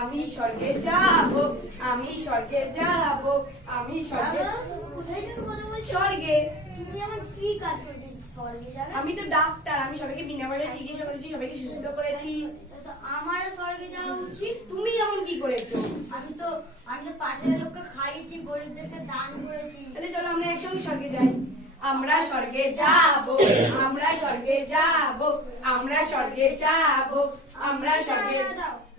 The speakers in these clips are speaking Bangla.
আমি স্বর্গে যাব, আমি স্বর্গে যাব, আমি স্বর্গে। কোথায় যাবে কথা বলছো? স্বর্গে। তুমি আমার কি কাজ করেছো স্বর্গে যাবে? আমি তো ডাক্তার, আমি সবাইকে বিনা পয়সায় চিকিৎসা করেছি, সবাইকে সুস্থ করেছি। তো আমারও স্বর্গে যাওয়া উচিত। তুমি এমন কি করেছো? আমি তো পাশের লোককে খাইয়েছি, গরিবদেরকে দান করেছি। তাহলে চলো আমরা একসঙ্গে স্বর্গে যাই। আমরা স্বর্গে যাব, আমরা স্বর্গে যাব, আমরা স্বর্গে যাব, আমরা স্বর্গে।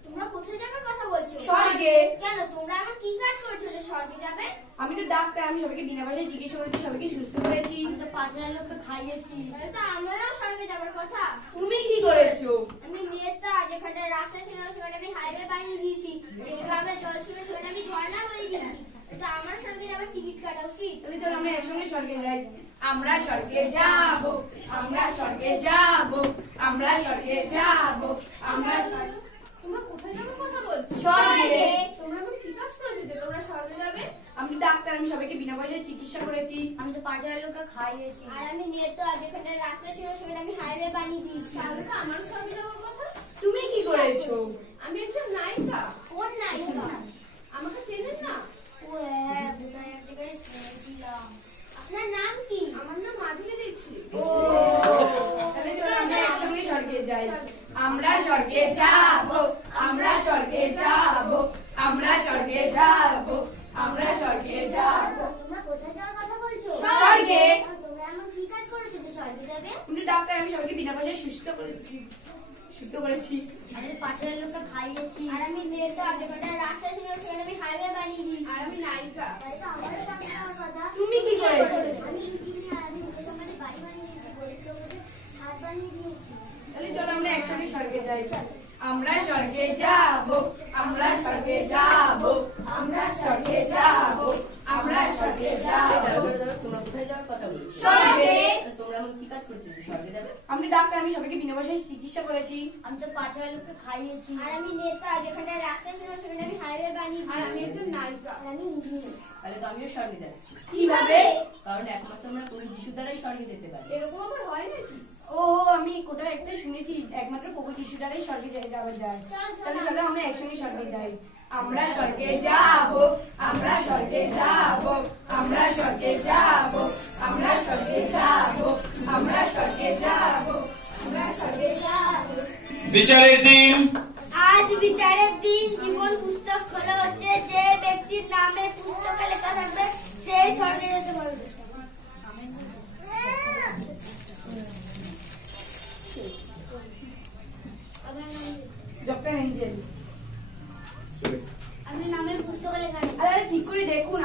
তোমরা কোথায় যাবার কথা বলছো? স্বর্গে। কেন তোমরা আমার কি কাজ করছো যে স্বর্গে যাবে? আমি তো ডাক্তার, আমি সবাইকে বিনা পয়সায় চিকিৎসা করেছি, সবাইকে সুস্থ করেছি। আমি তো পাশের লোককে খাইয়েছি। তাহলে তো আমারও স্বর্গে যাবার কথা। তুমি কি করেছো? আমি নেতা, যেখানে রাস্তা ছিল সেখানে আমি হাইওয়ে বানিয়ে দিয়েছি, যে গ্রামে জল ছিল সেখানে আমি ঝর্ণা বয়ে দিয়েছি। তো আমার স্বর্গে যাবার টিকিট কাটা উচিত। তাহলে চলো আমরা একসঙ্গে স্বর্গে যাই। আমরা স্বর্গে যাব, আমরা স্বর্গে যাব, আমরা স্বর্গে যাব, আমরা। তোমরা কোথায় যাবার কথা বলছো? স্বর্গে। তোমরা এখন কি কাজ করেছো যে তোমরা স্বর্গে যাবে? আমি ডাক্তার, আমি সবাইকে বিনা পয়সায় চিকিৎসা করেছি। আমি তো পাশের লোককে খাইয়েছি। আর আমি নেতা, যেখানে রাস্তা ছিল সেখানে আমি হাইওয়ে বানিয়ে দিয়েছি। তাহলে তো আমার স্বর্গে যাবার কথা। তুমি কি করেছো? আমি একজন নায়িকা। কোন নায়িকা? আমাকে চেনেন না? ও হ্যাঁ, কোথায় এক জায়গায় শুনেছিলাম। আপনার নাম কি? আমার নাম মাধুরী দীক্ষিত। তাহলে চলো আমরা একসঙ্গে স্বর্গে যাই। আমরা স্বর্গে যাব, আমরা স্বর্গে যাব, আমরা স্বর্গে যাব, আমরা স্বর্গে যাব। তোমরা কোথায় যাওয়ার কথা বলছো? স্বর্গে। তোমরা আমার কি কাজ করেছো যে স্বর্গে যাবে? আমি ডাক্তার, আমি সবাইকে বিনা পয়সায় সুস্থ করেছি, সুস্থ করেছি। আমি পাশের লোককে খাইয়েছি। আর আমি নেতা, যেখানে রাস্তা ছিল সেখানে আমি হাইওয়ে বানিয়ে দিয়েছি। আর আমি নায়িকা। তাই তো আমারও স্বর্গে যাওয়ার কথা। তুমি কি করেছো? আমি ইঞ্জিনিয়ার, আমি মুকেশ আম্বানির বাড়ি বানিয়ে দিয়েছি, গরিব লোকদের ছাদ বানিয়ে দিয়েছি। তাহলে চলো আমরা একসঙ্গে স্বর্গে যাই। আমরা স্বর্গে যাব, আমরা স্বর্গে যাব, আমরা স্বর্গে যাব, আমরা স্বর্গে যাব। তোমরা কোথায় যাওয়ার কথা বলছো? স্বর্গে। তোমরা এখন কি কাজ করছো যে স্বর্গে যাবে? আমি ডাক্তার, আমি সবাইকে বিনা পয়সায় চিকিৎসা করেছি। আমি তো পাশের লোককে খাইয়েছি। আর আমি নেতা, যেখানে রাস্তা ছিল সেখানে আমি হাইওয়ে বানিয়ে আর আমি দিয়েছি। একজন নায়িকা। আর আমি ইঞ্জিনিয়ার। তাহলে তো আমিও স্বর্গে যাচ্ছি, কিভাবে? কারণ একমাত্র আমরা প্রভু যিশু দ্বারাই স্বর্গে যেতে পারি। এরকম আবার হয় নাকি? ও, আমি কোথাও একটা শুনেছি একমাত্র প্রভু যিশু দ্বারাই স্বর্গে যাওয়া যায়। তাহলে চলো আমরা একসঙ্গে স্বর্গে যাই। আমরা স্বর্গে যাব, আমরা স্বর্গে যাব, আমরা স্বর্গে যাব, আমরা স্বর্গে যাব, আমরা স্বর্গে যাব, আমরা স্বর্গে যাব। বিচারের দিন। আজ বিচারের দিন। জীবন পুস্তক খোলা হচ্ছে। যে ব্যক্তির নামে পুস্তকে লেখা থাকবে সেই স্বর্গে যেতে পারবে। Doctor Angel. আপনার নামে পুস্তকে লেখা নেই। আরে ঠিক করে দেখুন,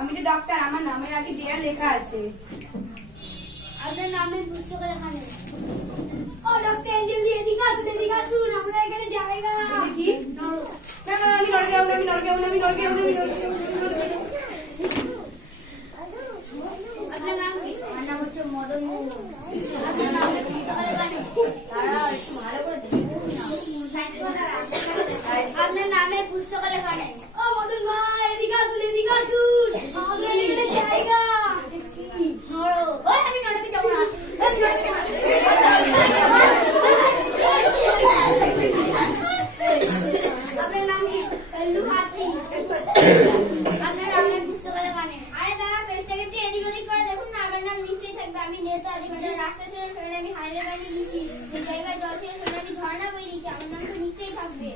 আমি তো ডাক্তার, আমার নামের আগে দেয়া লেখা আছে। আপনার নামে পুস্তকে লেখা নেই। ও ডক্টর এঞ্জেল, এদিকে আসুন, আমরা এখানে জায়গা। কি? না না, আমি নরকে যাবো না, আমি নরকে যাবো না, আমি নরকে যাবো না, আমি নরকে যাবো না, আমি নরকে যাবো না। আপনার নাম কি? আমার নাম হচ্ছে মদন মোহন। আপনার নামে পুস্তকে লেখা নেই। দাঁড়াও, একটু ভালো করে দেখুন না। আপনার নামে পুস্তকে লেখা নেই। ও মদন ভাই, এদিকে আসুন, আমরা এখানে জায়গা। ওই আমি নরকে যাবো না, আমি নরকে যাবো না। আপনার নাম কি? লুহাতি। আপনার নামে পুস্তকে লেখা নেই। আরে দাদা, পেজটাকে একটু এদিক ওদিক করে দেখুন না, আমার নাম নিশ্চয়ই থাকবে। আমি নেতা, যেখানে রাস্তা ছিল সেখানে আমি হাইওয়ে বানিয়ে দিয়েছি, যে জায়গায় জল ছিল সেখানে আমি ঝর্ণা বয়ে দিয়েছি, আমার নাম তো নিশ্চয়ই থাকবে।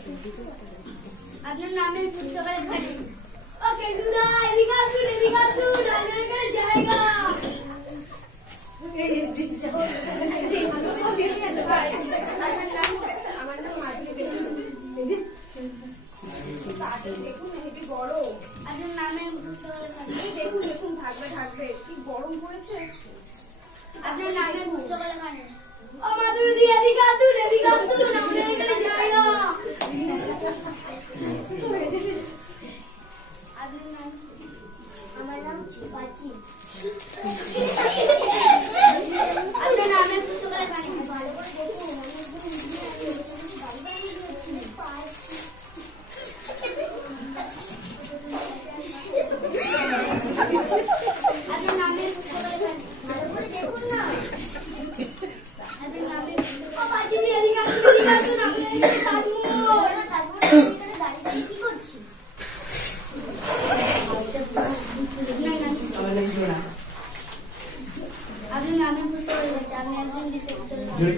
আপনার নামে পুস্তকে লেখা নেই। ওকে দুদা, এদিকে আসুন, আপনার এখানে জায়গা। আমার নাম মাধুরী দীক্ষিত। দেখুন হেবি গরম। আপনার নামে পুস্তকে লেখা নেই। দেখুন থাকবে কি গরম পড়েছে। আপনার নামে পুস্তকে লেখা নেই। ও মাধুরী দি, এদিকে আসুন, আমরা এখানে জায়গা। আপনার নাম? আমার নাম বাচি। আপনার নামে পুস্তকে লেখা নেই। ভালো করে দেখুন, আপনার নামে পুস্তকে লেখা নেই। ভালো করে দেখুন না। আপনার নামে ও বাচি দি, এদিকে আসুন, আমরা এখানে থাকবো। আমার নাম জোড়া। আপনার নামে বুঝতে পেরেছি আমি একজন ডিটেকটিভ। জোরে।